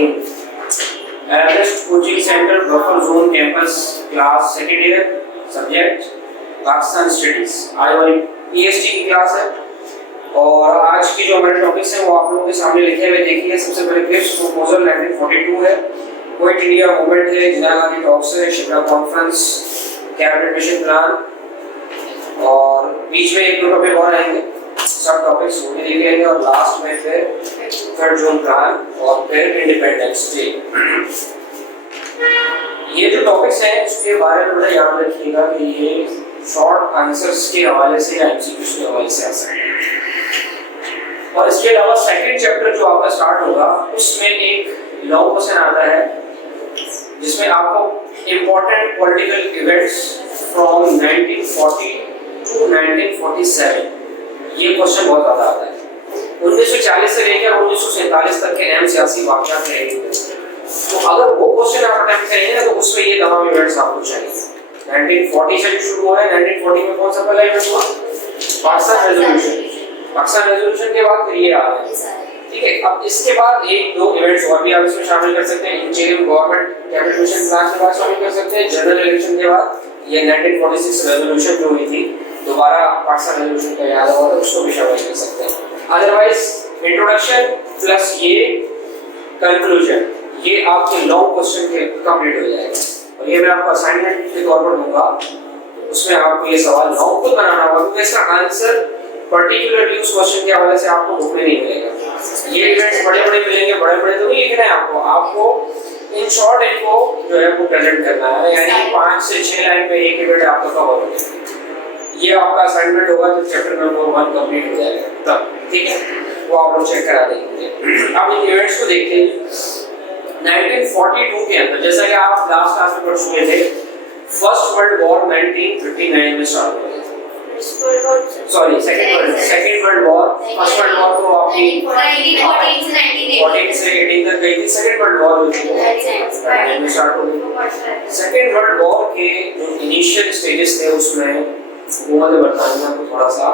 14 Everest coaching centre buffer zone campus class second year subject Pakistan studies. आज हमारी PhD की class है और आज की जो हमारे टॉपिक्स हैं वो आप लोगों के सामने लिखे हुए देखिए। सबसे पहले क्रिप्स प्रपोजल 1942 है, क्विट इंडिया मूवमेंट है, इंदिरा गांधी टॉक्स है, Shimla conference, cabinet mission plan और बीच में एक दो टॉपिक और आएंगे, सब टॉपिक्स वो भी देख लेंगे और लास्ट में फिर थर्ड जोन प्लान और फिर इंडिपेंडेंस डे। ये जो टॉपिक्स हैं उसके बारे में बड़ा याद रखिएगा कि ये शॉर्ट आंसर्स के हवाले से या एमसीक्यूज के हवाले से आ सकते हैं। और इसके अलावा सेकंड चैप्टर जो आपका स्टार्ट होगा उसमें एक लॉन्ग क्वेश्चन आता है जिसमें आपको important political events from 1940 to 1947 ये क्वेश्चन बहुत ज्यादा आता है। 1940 से लेकर 1947 तक के अहम सियासी वाक़यात रहेंगे, तो अगर वो क्वेश्चन आप अटेम्प्ट करेंगे ना तो उसमें ये तमाम इवेंट्स आपको चाहिए। 1940 से जो शुरू हो रहा है, 1940 में कौन सा पहला इवेंट हुआ? पाकिस्तान रेजोल्यूशन। पाकिस्तान रेजोल्यूशन के बाद फिर ये आ रहा है, ठीक है। अब इसके बाद एक दो इवेंट्स और भी आप इसमें शामिल कर सकते हैं। इंटीरियम गवर्नमेंट कैबिनेट मिशन प्लान के बाद शामिल कर सकते हैं। जनरल इलेक्शन के बाद ये 1946 रेजोल्यूशन जो हुई थी, दोबारा पाकिस्तान रेजोल्यूशन का याद हुआ तो उसको भी शामिल कर सकते हैं। अदरवाइज इंट्रोडक्शन प्लस ये कंक्लूजन ये आपके लॉन्ग क्वेश्चन के कंप्लीट हो जाएगा और ये मैं आपको असाइनमेंट के तौर पर दूंगा। उसमें आपको ये सवाल लॉन्ग खुद बनाना होगा क्योंकि इसका आंसर पर्टिकुलरली उस क्वेश्चन के हवाले से आपको बुक में नहीं मिलेगा। ये इवेंट्स बड़े बड़े मिलेंगे, बड़े बड़े तो नहीं लिखना है आपको इन शॉर्ट इनको जो है वो प्रेजेंट करना है, यानी 5 से 6 लाइन में एक इवेंट आपका कवर हो जाएगा। ये आपका असाइनमेंट होगा जब चैप्टर नंबर 1 कंप्लीट हो जाएगा तब, ठीक है, वो आप लोग चेक करा देंगे। अब इन इवेंट्स को देखते हैं। 1942 के अंदर जैसा कि आप लास्ट क्लास में पढ़ चुके थे, फर्स्ट वर्ल्ड वॉर 1939 में स्टार्ट हो गया। Sorry second world war, first world war तो आपकी 14 से 18 तक गई थी। सेकंड वर्ल्ड वॉर हुई थी में स्टार्ट हो गई। सेकंड वर्ल्ड वॉर के जो इनिशियल स्टेजेस थे उसमें हुकूमत बरतानिया को थोड़ा सा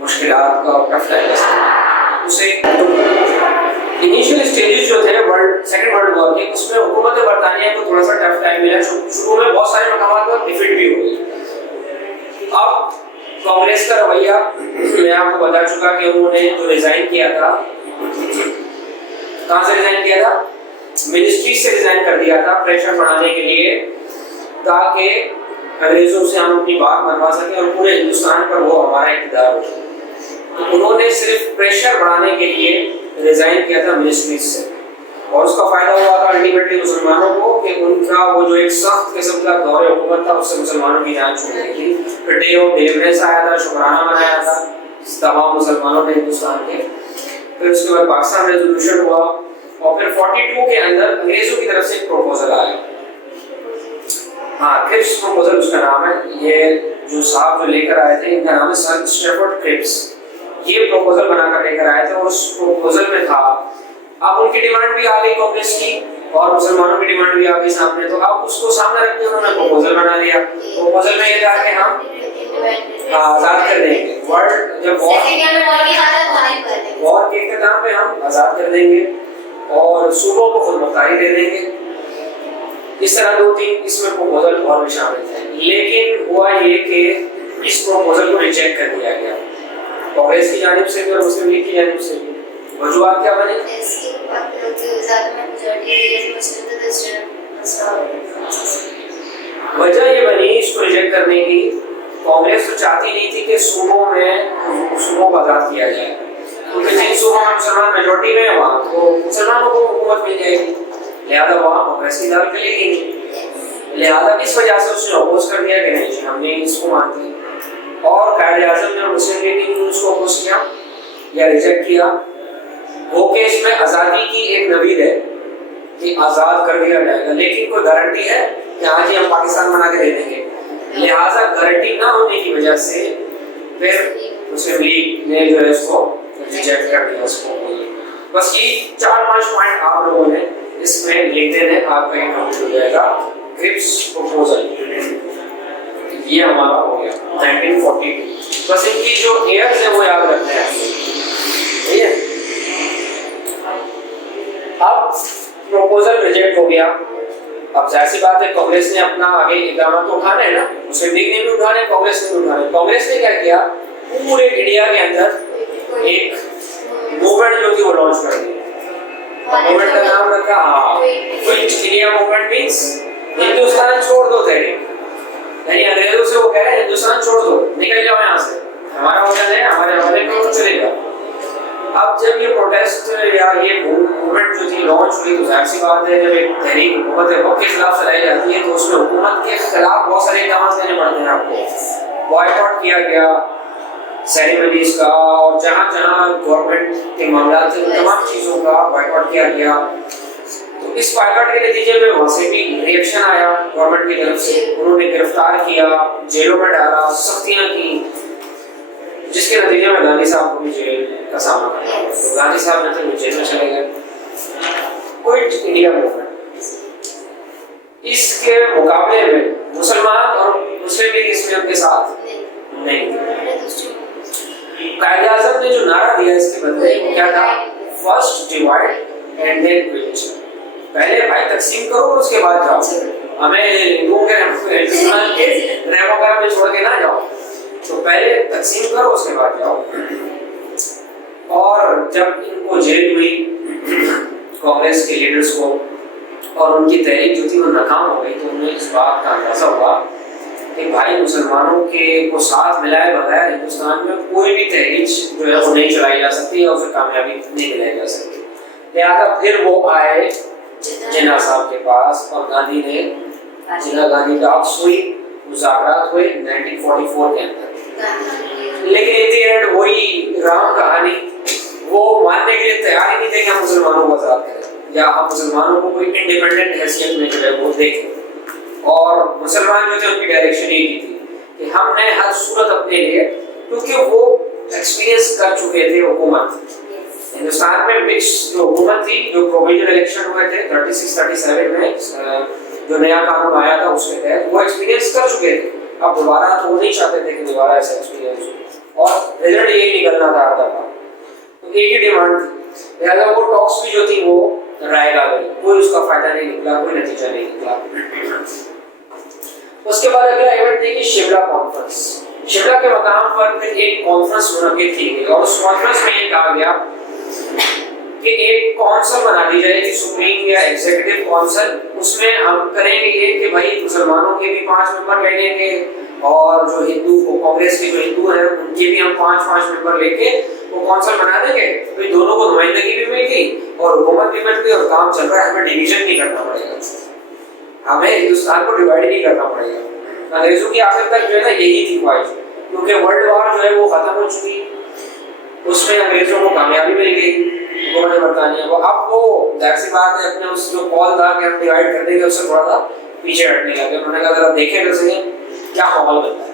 मुश्किलात का टफ टाइम था। उसे इनिशियल स्टेजेस जो थे सेकंड वर्ल्ड वॉर के उसमें हुकूमत बरतानिया को थोड़ा सा टफ टाइम मिला। शुरू में बहुत सारे मकामात पर डिफीट भी हो गई। अब कांग्रेस का रवैया मैं आपको बता चुका कि उन्होंने जो रिजाइन किया था, कहां से रिजाइन किया था? मिनिस्ट्री से रिजाइन कर दिया था प्रेशर बढ़ाने के लिए, ताकि अंग्रेजों से हम अपनी बात मनवा सकें और पूरे हिंदुस्तान पर वो हमारा इक़्तिदार हो। तो उन्होंने सिर्फ प्रेशर बढ़ाने के लिए रिजाइन किया था मिनिस्ट्री से और उसका फायदा हुआ था अल्टीमेटली मुसलमानों को कि उनका वो जो एक सख्त किस्म का दौरे हुकूमत था उससे मुसलमानों की जान छूट गई थी। फिर डे ऑफ डिलीवरेंस आया था, शुक्राना मनाया था तमाम मुसलमानों ने हिंदुस्तान के। फिर उसके बाद पाकिस्तान रेजोल्यूशन हुआ और फिर 42 के अंदर अंग्रेजों की तरफ से एक प्रपोजल आया। हाँ, क्रिप्स प्रपोजल उसका नाम है। ये जो साहब जो लेकर आए थे इनका नाम है सर स्टेफर्ड क्रिप्स। ये प्रपोजल बनाकर लेकर आए थे और उस प्रपोजल में था, अब उनकी डिमांड भी आ गई कांग्रेस की और मुसलमानों की डिमांड भी आ गई सामने, तो अब उसको सामने रख के उन्होंने प्रपोजल बना लिया। प्रपोजल में ये था कि हम आजाद कर देंगे वर्ल्ड, जब वॉर के इख्तिताम पे हम आजाद कर देंगे और सूबों को खुद मुख्तारी दे देंगे। इस तरह 2-3 इसमें प्रपोजल और भी शामिल थे, लेकिन हुआ ये कि इस प्रपोजल को रिजेक्ट कर दिया गया कांग्रेस की जानिब से भी और मुस्लिम लीग की जानिब से भी। वजूहात क्या बनी? वजह ये बनी इसको रिजेक्ट करने की, कांग्रेस तो चाहती नहीं थी कि सूबों को आजाद किया जाए, क्योंकि जिन सूबों में मुसलमान मेजॉरिटी में है वहाँ तो मुसलमानों को हुकूमत मिल जाएगी, लिहाजा वहाँ कांग्रेस की दाल चलेगी नहीं। लिहाजा इस वजह से उसने अपोज कर दिया कि नहीं हमने इसको मानते, और कायदे आज़म ने मुस्लिम लीग ने उसको अपोज किया या रिजेक्ट किया। वो केस में आज़ादी की एक नवीद है कि आज़ाद कर दिया जाएगा, लेकिन कोई गारंटी है कि आज ही हम पाकिस्तान बना के दे देंगे। लिहाजा गारंटी ना होने की वजह से फिर मुस्लिम लीग ने जो है इसको रिजेक्ट कर दिया उसको। बस ये 4-5 पॉइंट आप लोगों ने इसमें लिख देने, आपका ये कंप्लीट हो जाएगा। क्रिप्स प्रपोजल ये हमारा हो गया 1942। बस इनकी जो ईयर्स है वो याद रखना है, ठीक है। अब प्रपोजल रिजेक्ट हो गया। अब जाहिर सी बात है कांग्रेस ने अपना आगे इकदाम तो उठाने हैं ना, मुस्लिम लीग ने भी उठाने, कांग्रेस ने भी उठाने। कांग्रेस ने क्या किया, पूरे इंडिया के अंदर एक मूवमेंट जो थी वो लॉन्च कर दी। मूवमेंट का नाम रखा quit India movement, means Hindustan छोड़ दो तहरीक। यानी अंग्रेजों से वो कह रहे हैं हिंदुस्तान छोड़ दो, निकल जाओ यहाँ से, हमारा वतन है, हमारे हवाले में चलेगा। अब जब ये प्रोटेस्ट या ये मूवमेंट जो थी लॉन्च हुई तो जाहिर सी बात है जब एक तहरीक हुकूमत वक्त के खिलाफ चलाई जाती है तो उसमें हुकूमत के खिलाफ बहुत सारे इक़दाम लेने पड़ते हैं आपको। बॉयकॉट किया गया सेरेमनीज का, और जहाँ जहाँ गवर्नमेंट के मामला थे उन तमाम चीज़ों का बॉयकॉट किया गया। तो इस बॉयकॉट के नतीजे में वहाँ से भी रिएक्शन आया गवर्नमेंट की तरफ से, उन्होंने गिरफ्तार किया, जेलों में डाला, सख्तियाँ की, जिसके नतीजे में गांधी साहब को भी जेल का सामना करना पड़ा। तो गांधी साहब ने तो जेल में चले गए। क्विट इंडिया मूवमेंट, इसके मुकाबले में मुसलमान और मुस्लिम लीग इसमें उनके साथ नहीं थे। कायदे आज़म ने जो नारा दिया इसके बदले वो क्या था, first divide and then quit. पहले भाई तकसीम करो उसके बाद जाओ, हमें हिंदुओं के रहमों में छोड़ के ना जाओ, तो पहले तकसीम करो उसके बाद जाओ। और जब इनको जेल हुई कांग्रेस के लीडर्स को और उनकी तहरीक जो थी वो नाकाम हो गई, तो उन्हें इस बात का अंदाजा हुआ कि भाई मुसलमानों के को साथ मिलाए बगैर हिंदुस्तान में कोई भी तहरीक जो है वो नहीं चलाई जा सकती और उसे कामयाबी नहीं दिलाई जा सकती। लिहाजा फिर वो आए जिन्ना साहब के पास और गांधी ने जिन्ना गांधी टॉक्स हुई, मुज़ाकरात हुए 1944 के अंदर। लेकिन इन दी एंड वही राम कहानी, वो मानने के लिए तैयार ही नहीं थे कि हम मुसलमानों को आज़ाद करें या हम मुसलमानों को कोई इंडिपेंडेंट हैसियत में जो है वो देखें। और मुसलमान जो थे उनकी डायरेक्शन यही थी कि हमने हर सूरत अपने लिए, क्योंकि वो एक्सपीरियंस कर चुके थे हुकूमत हिंदुस्तान में, मिक्स जो हुकूमत थी, जो प्रोविजनल इलेक्शन हुए थे 36-37 में जो नया कानून आया था उसके तहत, वो एक्सपीरियंस कर चुके थे। अब दोबारा तो वो नहीं चाहते थे कि दोबारा ऐसा एक्सपीरियंस हो, और रिजल्ट यही निकलना था आधा का। तो एक ही डिमांड थी, लिहाजा वो टॉक्स भी जो थी वो रायगा गई, कोई उसका फायदा नहीं निकला, कोई नतीजा नहीं निकला। उसके बाद अगला इवेंट थी कि शिमला कॉन्फ्रेंस। शिमला के मकाम पर फिर एक कॉन्फ्रेंस मुनक्किद की गई और उस कॉन्फ्रेंस में ये कहा गया कि एक काउंसिल बना दी जाएगी, सुप्रीम या एग्जीक्यूटिव काउंसिल। उसमें हम करेंगे ये कि भाई मुसलमानों के भी 5 मेंबर ले लेंगे और जो हिंदू कांग्रेस के जो हिंदू हैं उनके भी हम 5-5 मेंबर लेके वो काउंसिल बना देंगे। तो दोनों को नुमाइंदगी भी मिल गई और हुकूमत भी मिल गई और काम चल रहा है, हमें डिवीजन नहीं करना पड़ेगा, हमें हिंदुस्तान को डिवाइड नहीं करना पड़ेगा। अंग्रेजों की आखिर तक जो है ना यही थी ख्वाहिश, क्योंकि वर्ल्ड वॉर जो है वो खत्म हो चुकी, उसमें अंग्रेजों को कामयाबी मिल गई हुकूमत बरतानिया को। अब वो जाहिर सी बात है अपने उस जो कॉल था कि हम डिवाइड कर देंगे उससे थोड़ा सा पीछे हटने लगे। उन्होंने कहा जरा देखें तो सही क्या माहौल बनता है।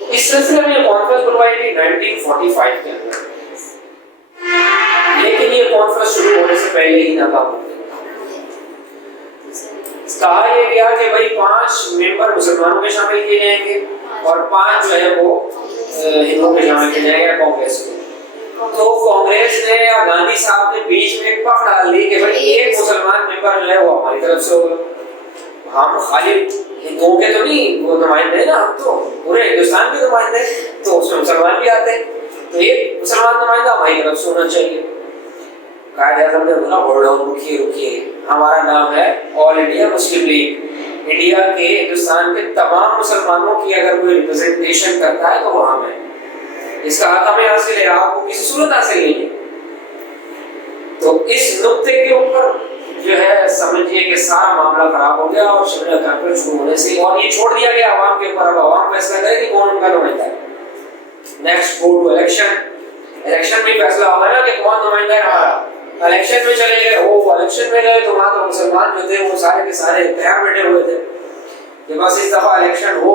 तो इस सिलसिले में कॉन्फ्रेंस बुलवाई गई 1945 के अंदर, लेकिन ये कॉन्फ्रेंस शुरू होने से पहले ही नाकाम हो गई। कहा यह गया कि भाई 5 मेंबर मुसलमानों के शामिल किए जाएंगे और 5 जो है वो हिंदुओं के शामिल किए जाएंगे कांग्रेस के। तो कांग्रेस ने या गांधी साहब ने बीच में एक पक डाल दी कि भाई एक मुसलमान मेंबर जो है वो हमारी तरफ से होगा, हम खाली हिंदुओं के तो नहीं वो नुमाइंदे हैं ना, हम तो पूरे हिंदुस्तान के नुमाइंदे, तो उसमें मुसलमान भी आते हैं, तो एक मुसलमान नुमाइंदा हमारी तरफ से होना चाहिए। कायदे आज़म ने बोला होल्ड ऑन, रुकिए, हमारा नाम है all India Muslim league. India के हिंदुस्तान के तमाम मुसलमानों की अगर कोई रिप्रेजेंटेशन करता है तो वो हम है, इसका हक हमें हासिल है, आपको किसी सूरत हासिल नहीं है। तो इस नुक्ते के ऊपर जो है समझिए कि सारा मामला खराब हो गया और शिमला कॉन्फ्रेंस शुरू होने से और ये छोड़ दिया गया आवाम के ऊपर। अब आवाम फैसला करे कि कौन उनका नुमाइंदा है। Next go to election, election में फैसला होगा ना कि कौन नुमाइंदा है हमारा। इलेक्शन में चले गए, वो इलेक्शन में गए तो वहां तो मुसलमान जो थे वो सारे के सारे तैयार बैठे हुए थे कि बस इस दफा इलेक्शन हो।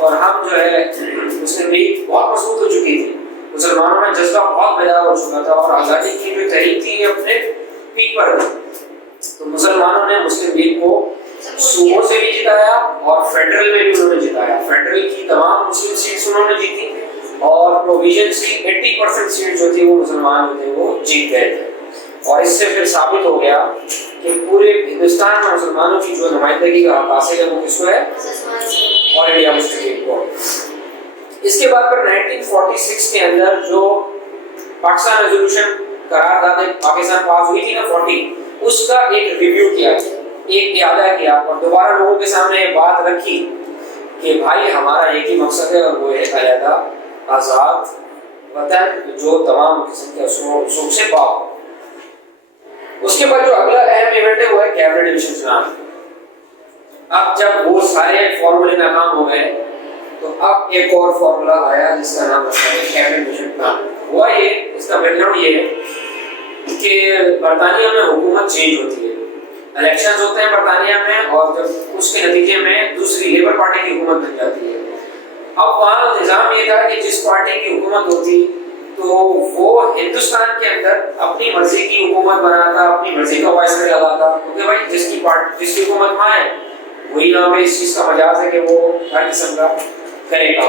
और हम जो है मुस्लिम लीग बहुत मजबूत हो चुकी थी, मुसलमानों में जज्बा बहुत पैदा हो चुका था और आज़ादी की जो तहरीक थी अपने पीक पर थी। तो मुसलमानों ने मुस्लिम लीग को सूबों से भी जिताया और फेडरल में भी उन्होंने जिताया। फेडरल की तमाम मुस्लिम सीट्स उन्होंने जीती और प्रोविजन की 80% सीट जो थी वो मुसलमान जो थे वो जीत गए थे। और इससे फिर साबित हो गया कि पूरे हिंदुस्तान में मुसलमानों की जो नुमाइंदगी का हक हासिल है वो किसको है, और इंडिया मुस्लिम लीग को। इसके बाद फिर 1946 के अंदर जो पाकिस्तान रेजोल्यूशन करारदाद पाकिस्तान पास हुई थी ना 40, उसका एक रिव्यू किया, एक इयादा किया और दोबारा लोगों के सामने बात रखी कि भाई हमारा एक ही मकसद है और वो है अलहदा आज़ाद वतन जो तमाम किस्म के सुख से पाक हो। उसके बाद जो अगला अहम इवेंट है वो है कैबिनेट डिवीजन चुनाव। अब जब वो सारे फॉर्मूले नाकाम हो गए तो अब एक और फॉर्मूला आया जिसका नाम रखा है कैबिनेट डिवीजन प्लान। हुआ ये, इसका बैकग्राउंड ये है कि बरतानिया में हुकूमत चेंज होती है, इलेक्शंस होते हैं बरतानिया में और जब उसके नतीजे में दूसरी लेबर पार्टी की हुकूमत बन जाती है। अब वहाँ निज़ाम ये था कि जिस पार्टी की हुकूमत होती तो वो हिंदुस्तान के अंदर अपनी मर्जी की हुकूमत बनाता, अपनी मर्जी का वाइस लगाता, क्योंकि भाई जिसकी हुकूमत वहाँ है वही यहाँ पे इस चीज़ का मजाज है कि वो हर किस्म का करेगा।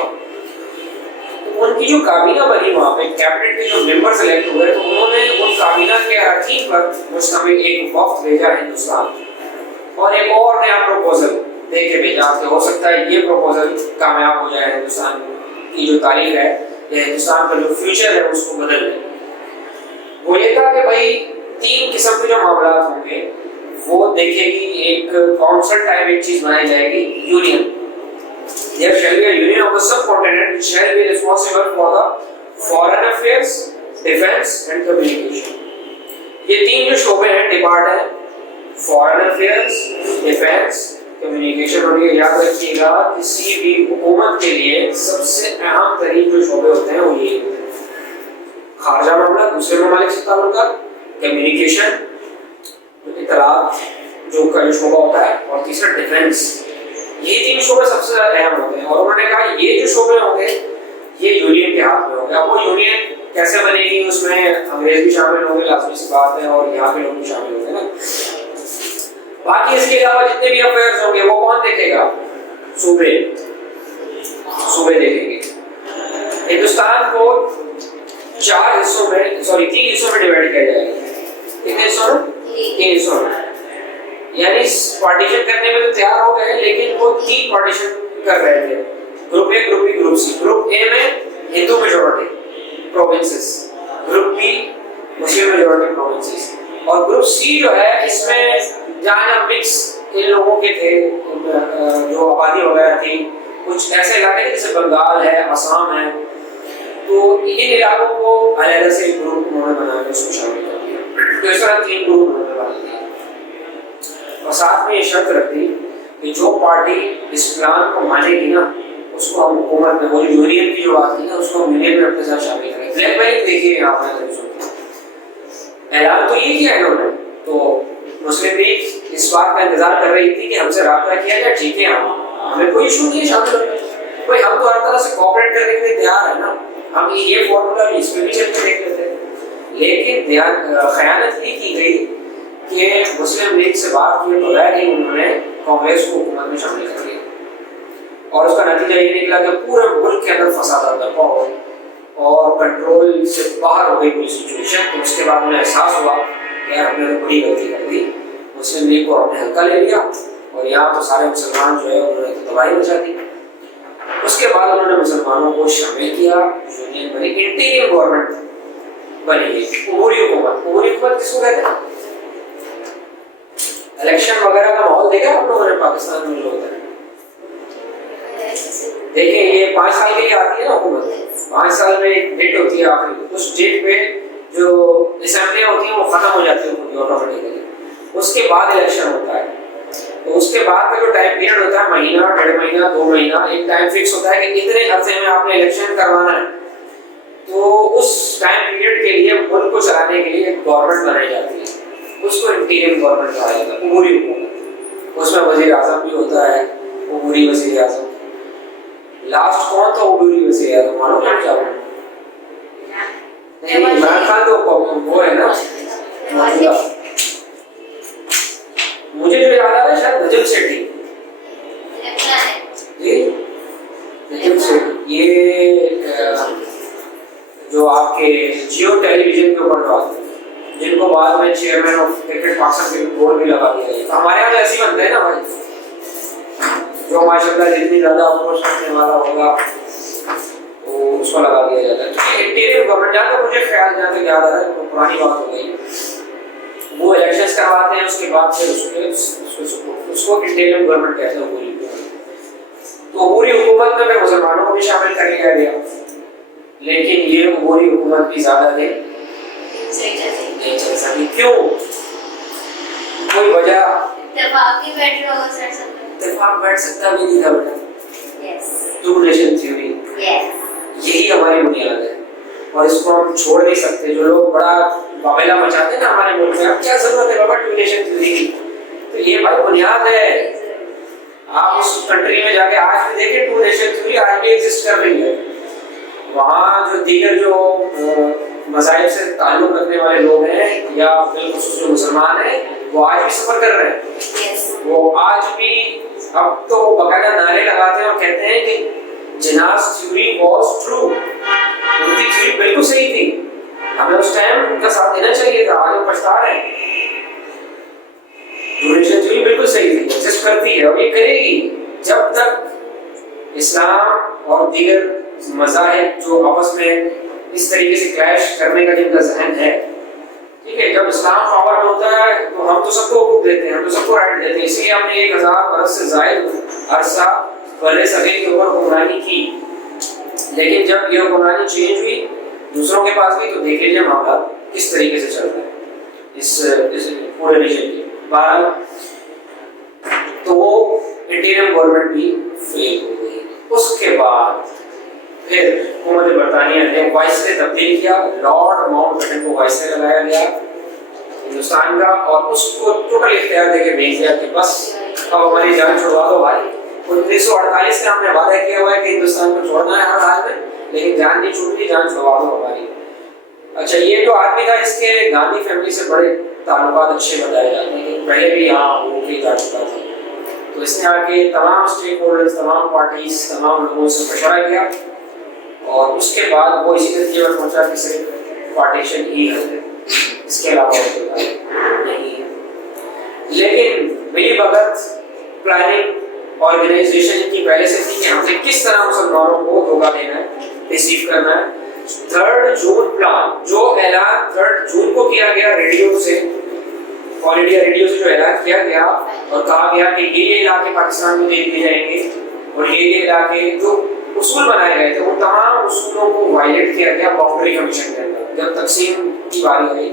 तो उनकी जो काबीना बनी वहाँ पे, कैबिनेट के जो मेंबर सेलेक्ट हुए, तो उन्होंने उन काबीना के अरकान पर मुश्तमिल एक वफ्द भेजा हिंदुस्तान और एक और नया प्रपोजल दे के भेजा कि हो सकता है ये प्रपोजल कामयाब हो जाए, हिंदुस्तान की जो तारीख है या हिंदुस्तान का जो फ्यूचर है उसको बदल दे। वो ये था कि भाई 3 किस्म के जो मामला होंगे वो देखेगी, एक काउंसिल टाइप एक चीज बनाई जाएगी, union. There shall be a union of the subcontinent which shall be responsible for the foreign affairs, defense and communication। ये 3 जो शोबे हैं, डिपार्ट है, फॉरेन अफेयर्स, डिफेंस, कम्युनिकेशन। और ये याद रखिएगा किसी भी हुकूमत के लिए सबसे अहम तरीन जो शोबे होते हैं वो ये खारजा मामला, दूसरे ममालिक से ताल्लुक, कम्युनिकेशन इत्तलात जो का जो शोबा होता है, और तीसरा डिफेंस। ये 3 शोबे सबसे ज्यादा अहम होते हैं और उन्होंने कहा ये जो शोबे होंगे ये यूनियन के हाथ में होंगे। अब वो यूनियन कैसे बनेगी, उसमें अंग्रेज भी शामिल होंगे, लाजमी सी बात है, और यहाँ के लोग भी शामिल होंगे ना। बाकी इसके अलावा जितने भी अफेयर्स होंगे वो कौन देखेगा, सूबे देखेंगे। हिंदुस्तान को 3 हिस्सों में डिवाइड किया जाएगा। कितने हिस्सों में? 3 हिस्सों में। यानी पार्टीशन करने में तो तैयार हो गए, लेकिन वो 3 पार्टीशन कर रहे थे, group A, group B, group C. Group A में Hindu majority provinces, group B Muslim majority provinces, और ग्रुप सी जो है इसमें जहाँ मिक्स इन लोगों के थे, जो आबादी वगैरह थी, कुछ ऐसे इलाके थे जैसे बंगाल है, असम है, तो इन इलाकों को अलग से एक ग्रुप उन्होंने बना के उसको शामिल कर दिया। तो इस तरह 3 ग्रुप उन्होंने बना दिया और साथ में ये शर्त रख दी कि जो पार्टी इस प्लान को मानेगी ना उसको हम हुकूमत में, वो यूनियन की जो बात थी ना, उसको हम यूनियन में अपने साथ शामिल करेंगे। ब्लैक मैजिक देखिए यहाँ पर ऐलान तो ये किया इन्होंने, तो मुस्लिम लीग इस बात का इंतजार कर रही थी कि हमसे राब्ता किया जाए, ठीक है, हमें कोई इशू नहीं है शामिल होने, भाई हम तो हर तरह से कोऑपरेट करने के लिए तैयार है ना, हम ये फॉर्मूला भी इसमें भी चल के देख लेते हैं। लेकिन खयानत ये की गई कि मुस्लिम लीग से बात किए बगैर ही उन्होंने कांग्रेस को हुकूमत में शामिल कर लिया और उसका नतीजा ये निकला कि पूरे मुल्क के अंदर फसाद बर्पा हो और कंट्रोल से बाहर हो गई पूरी सिचुएशन। तो उसके बाद उन्हें एहसास हुआ कि यार हमने तो बड़ी गलती कर दी, मुस्लिम लीग को अपने हल्का ले लिया और यहाँ तो सारे मुसलमान जो है उन्होंने तो तबाही मचा दी। उसके बाद उन्होंने मुसलमानों को शामिल किया, यूनियन बनी, इंटीरियर गवर्नमेंट बनी, उमूरी हुकूमत किसको कहते हैं? इलेक्शन वगैरह का माहौल देखा आप लोगों ने पाकिस्तान में जो होता है, देखिए ये 5 साल के लिए आती है ना हुकूमत, 5 साल में एक डेट होती है आखिरी, उस डेट पे जो असेंबली होती है वो खत्म हो जाती है ऑटोमेटिकली, उसके बाद इलेक्शन होता है। तो उसके बाद का जो टाइम पीरियड होता है, महीना, 1.5 महीना, 2 महीना, एक टाइम फिक्स होता है कि इतने अरसे में आपने इलेक्शन करवाना है। तो उस टाइम पीरियड के लिए मुल्क को चलाने के लिए एक गवर्नमेंट बनाई जाती है, उसको इंटीरियर गवर्नमेंट कहा जाता है, उमूरी हुकूमत। उसमें वजीर आजम भी होता है, उमूरी वजीर आजम। लास्ट कौन था उमूरी वजीर आजम, मालूम है क्या? नहीं, इमरान खान तो वो है ना, मुझे जो याद आ रहा है शायद नजम सेठी जी, नजम सेठी, ये जो आपके जियो टेलीविजन के ऊपर जिनको बाद में chairman of cricket Pakistan cricket board भी लगा दिया गया। तो हमारे यहाँ ऐसे ही बनते हैं ना भाई, जो माशाल्लाह जितनी ज़्यादा अप्रोच करने वाला होगा तो उसको लगा दिया जाता है। तो इंटीरियर गवर्नमेंट, जहाँ तक मुझे ख्याल, जहाँ तक याद आ रहा है, तो पुरानी बात हो गई, वो इलेक्शंस करवाते हैं, उसके बाद फिर उसको इंटीरियर गवर्नमेंट कहते हैं पूरी। तो पूरी हुकूमत में फिर मुसलमानों को भी शामिल कर लिया गया, लेकिन ये पूरी हुकूमत भी ज़्यादा दिन नहीं चल सकी। क्यों? कोई वजह? इत्तेफाक भी बैठ रहा होगा सर, सब इत्तेफाक बैठ सकता भी नहीं था बेटा। टू नेशन थ्योरी, यही हमारी बुनियाद है और इसको हम छोड़ नहीं सकते। जो लोग बड़ा बवाला मचाते हैं ना हमारे मुल्क में, अब क्या जरूरत है बाबा टू नेशन थ्योरी की, तो ये भाई बुनियाद है। आप उस कंट्री में जाके आज भी देखें, टू नेशन थ्योरी आज भी एग्जिस्ट कर रही है। वहाँ जो दीगर जो मज़ाहिब से ताल्लुक़ रखने वाले लोग हैं या बिलखुसूस जो मुसलमान हैं, वो आज भी सफ़र कर रहे हैं। वो आज भी अब तो बाकायदा नारे लगाते हैं और कहते हैं कि जिनास थ्योरी वाज ट्रू, उनकी थ्योरी बिल्कुल सही थी, हमें उस टाइम उनका साथ देना चाहिए था, आज हम पछता रहे हैं। ड्यूरेशन थ्योरी बिल्कुल सही थी, एग्जिस्ट करती है और ये करेगी जब तक इस्लाम और दीगर मज़ाहिब जो आपस में इस तरीके से क्लैश करने का जिनका जहन है, ठीक है। जब इस्लाम पावर में होता है तो हम तो सबको हुकूक देते हैं, हम तो सबको राइट देते हैं, इसलिए हमने 1000 बरस से ज़ायद अरसा बड़े सगे के ऊपर हुक्मरानी की। लेकिन जब ये हुक्मरानी चेंज हुई दूसरों के पास भी, तो देख लीजिए मामला किस तरीके से चल रहा है इस पूरे रीजन के। बहरहाल तो वो इंटीरियर गवर्नमेंट भी फेल हो गई। उसके बाद फिर हुकूमत बरतानिया ने वाइसरे तब्दील किया, लॉर्ड माउंटबेटन को वाइसरे लगाया गया हिंदुस्तान का, और उसको टोटल इख्तियार देके भेज दिया कि बस अब हमारी जान छुड़वा दो भाई। 1948 में हमने वादा किया हुआ है कि हिंदुस्तान को छोड़ना है हर हाल में, लेकिन जान नहीं छूटती, जान छुड़वा दो हमारी। अच्छा, ये जो आदमी था, इसके गांधी फैमिली से बड़े ताल्लुकात अच्छे बताए जाते हैं कि पहले भी यहाँ वो जा चुका था। तो इसने आके तमाम स्टेक होल्डर्स, तमाम पार्टीज, तमाम लोगों से मशवरा किया और उसके बाद वो इसी नतीजे पर पहुंचा कि सिर्फ पार्टीशन ही हल है, इसके अलावा नहीं है। लेकिन मिली भगत, प्लानिंग, ऑर्गेनाइजेशन की पहले से थी कि हमने किस तरह मुसलमानों को धोखा देना है, रिसीव करना है। 3 जून प्लान, जो ऐलान 3 जून को किया गया रेडियो से, ऑल इंडिया रेडियो से जो ऐलान किया गया और कहा गया कि ये इलाके पाकिस्तान में दे दिए जाएंगे और ये इलाके जो उसूल बनाए गए थे, वो तमाम उसूलों को वायलेट किया गया बाउंड्री कमीशन के अंदर। जब तकसीम की बारी आई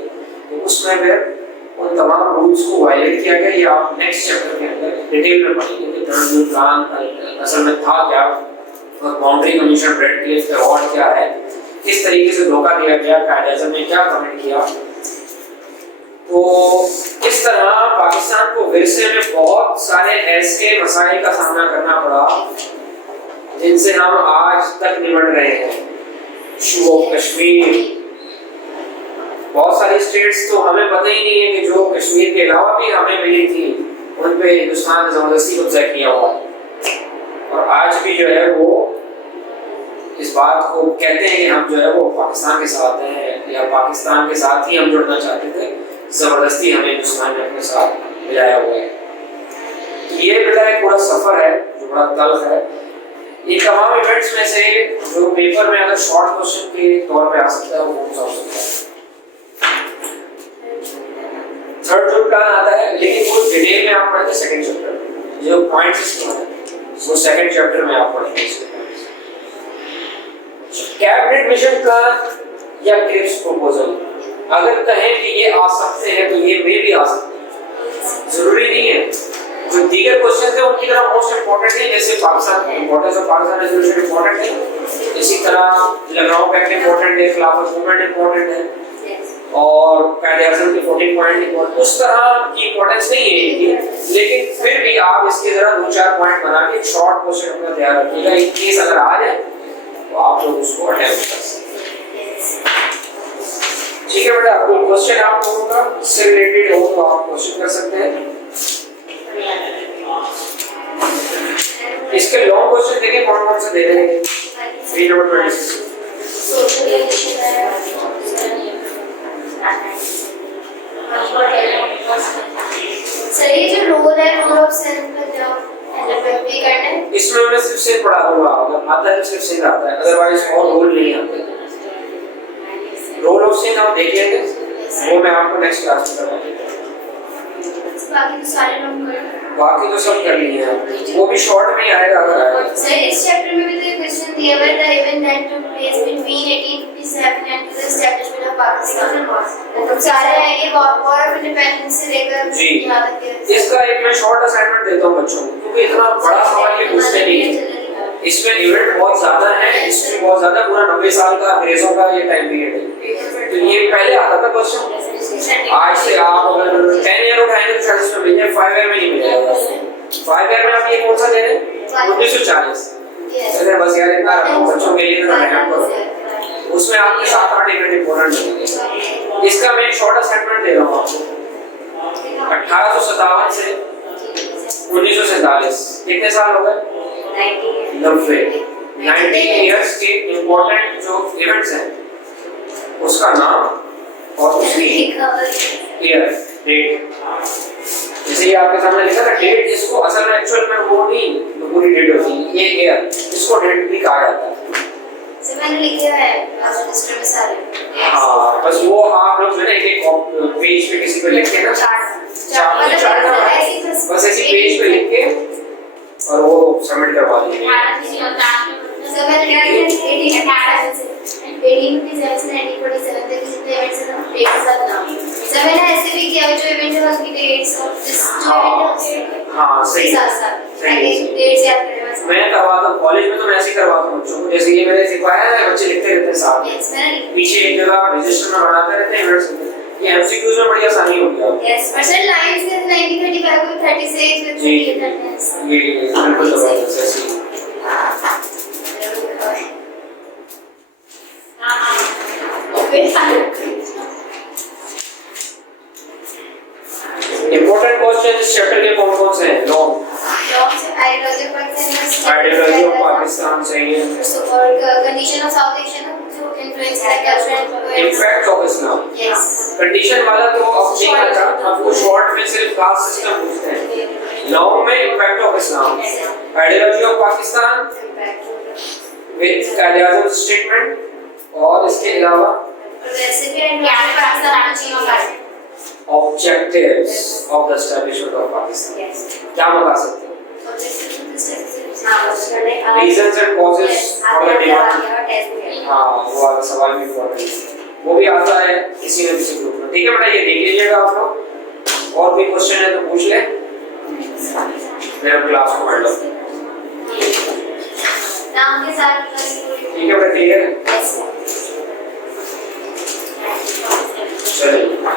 तो उसमें फिर उन तमाम रूल्स को वायलेट किया गया। ये आप नेक्स्ट चैप्टर के अंदर डिटेल में पढ़ेंगे कि 3 जून प्लान असल में था क्या और boundary commission red Cliff award क्या है, किस तरीके से धोखा दिया गया, कायदे-ए-आज़म ने क्या कमेंट किया। तो इस तरह पाकिस्तान को विरसे में बहुत सारे ऐसे मसाइल का सामना करना पड़ा जिनसे हम आज तक निपट रहे हैं। इशू ऑफ कश्मीर, बहुत सारी स्टेट्स तो हमें पता ही नहीं है कि जो कश्मीर के अलावा भी हमें मिली थी, उन पे हिंदुस्तान ने जबरदस्ती कब्जा किया हुआ और आज भी जो है वो इस बात को कहते हैं कि हम जो है वो पाकिस्तान के साथ हैं या पाकिस्तान के साथ ही हम जुड़ना चाहते थे, जबरदस्ती हमें हिंदुस्तान ने अपने साथ मिलाया हुआ है। ये बेटा एक पूरा सफर है जो बड़ा तल्ख है। ये तमाम इवेंट्स में से जो पेपर में अगर शॉर्ट क्वेश्चन के तौर पे आ सकता है वो कौन सा हो सकता है? 3rd जून प्लान आता है, लेकिन वो डिटेल में आप पढ़ेंगे सेकंड चैप्टर, जो पॉइंट्स वो सेकंड चैप्टर में आप पढ़ेंगे। कैबिनेट मिशन प्लान या क्रिप्स प्रपोजल, अगर कहें कि ये आ सकते हैं तो ये मे भी आ सकते हैं, जरूरी नहीं है। जो दीगर क्वेश्चन थे उनकी तरह मोस्ट इंपोर्टेंट है, जैसे Pakistan importance of Pakistan resolution important है, इसी तरह लखनऊ पैक्ट इंपोर्टेंट है, खिलाफत मूवमेंट इंपोर्टेंट है और कायदे-ए-आज़म के 14 पॉइंट इंपोर्टेंट, उस तरह की इंपोर्टेंस नहीं है इनकी। लेकिन फिर भी आप इसके जरा 2-4 पॉइंट बना के शॉर्ट क्वेश्चन अपना ध्यान रखिएगा, इन केस अगर आ जाए तो आप लोग उसको अटेम्प्ट कर सकते हैं। ठीक है बेटा, कोई क्वेश्चन आप लोगों का इससे रिलेटेड हो तो आप क्वेश्चन कर सकते हैं। इसके लॉन्ग क्वेश्चन देखिए कौन-कौन से दे रहे हैं। 3 नंबर 26 सर ये जो रोल है रोल ऑफ सेल्फ का जो एलिमेंट पे करना है इसमें मैं सिर्फ से पढ़ा दूंगा, अगर आता है तो सिर्फ से आता है, अदरवाइज और रोल नहीं आते। रोल ऑफ सेन आप देख लेंगे, वो मैं आपको नेक्स्ट क्लास में करवा दूंगा। बाकी तो सारे लोग कर बाकी तो सब कर लिए हैं, वो भी शॉर्ट में ही आएगा अगर आएगा। सर इस चैप्टर में भी तो एक क्वेश्चन दिया हुआ था even that took place between 1857 and the establishment of Pakistan. तो सारे आएंगे वॉर ऑफ इंडिपेंडेंस से लेकर जी। यहां तक के। इसका एक मैं शॉर्ट असाइनमेंट देता हूं बच्चों को, क्योंकि इतना बड़ा सवाल ये पूछते नहीं है। इसमें इवेंट बहुत ज्यादा है, हिस्ट्री बहुत ज्यादा, पूरा 90 साल का अंग्रेजों का ये टाइम पीरियड है। तो ये पहले आता था क्वेश्चन, आज से आप अगर 10 ईयर उठाएंगे तो शायद इसमें मिल जाए, 5 ईयर में नहीं मिलेगा। 5 ईयर में आप ये कौन सा दे रहे हैं? 1940। अगर बस यार इतना रखो बच्चों के लिए, तो रैंप करो, उसमें आपके 7-8 इवेंट इंपॉर्टेंट लगेंगे। इसका मैं एक शॉर्ट असाइनमेंट दे रहा हूँ आपको। 1857 से 1947 कितने साल हो गए? 90 इयर्स के इंपॉर्टेंट जो इवेंट्स हैं उसका नाम और उसकी ईयर डेट। जैसे ये आपके सामने लिखा था डेट, इसको असल में एक्चुअल में वो नहीं तो पूरी डेट होती है, ये ईयर, इसको डेट भी कहा जाता है। सर मैंने लिखे हुए हैं रजिस्टर में सारे। हाँ बस वो आप लोग जो है एक पेज पे किसी पे लिख के ना चार्ट बस ऐसी पेज पे लिख के और वो सबमिट करवा दीजिए। सर मैंने क्या किया 18 की जेम्स ने 1947 तक जितने इवेंट्स हैं ना डेट के साथ नाम। सर मैंने ऐसे भी किया जो इवेंट है उसकी डेट्स और जिस जो इवेंट है हाँ सही साथ डेट्स याद करने में मैं करवाता हूँ कॉलेज में, तो मैं ऐसे ही करवाता हूँ बच्चों को। जैसे ये मैंने सिखाया है, बच्चे लिखते रहते हैं साथ, यस मैंने पीछे एक जगह रजिस्टर में बनाते रहते हैं इवेंट्स। ये एमसीक्यूज में बड़ी आसानी हो गया। यस पर सर लाइंस के 1935 को 36 विद जी। ये अटेंडेंस ये बिल्कुल जबरदस्त है ऐसी। इंपॉर्टेंट क्वेश्चन इस चैप्टर के कौन-कौन से हैं? लॉन्ग आइडियोलॉजी ऑफ पाकिस्तान चाहिए, और कंडीशन ऑफ साउथ एशिया जो इन्फ्लुएंस है culture impact of Islam. Yes condition वाला तो अब नहीं आता, आपको शॉर्ट में सिर्फ कास्ट सिस्टम पूछते हैं। लॉन्ग में impact of Islam, ideology of Pakistan with कायदे स्टेटमेंट, और इसके अलावा वैसे भी पाकिस्तान चीन objectives of the establishment of Pakistan। क्या बता सकते हैं? Reasons and causes for the demand। हाँ वो वाला सवाल भी इम्पोर्टेंट है, वो भी आता है किसी न किसी ग्रुप में। ठीक है बेटा, ये देख लीजिएगा आप लोग, और कोई क्वेश्चन है तो पूछ ले, मेरा क्लास को पढ़ लो। नाम के साथ ठीक है बेटा, क्लियर है? चलिए।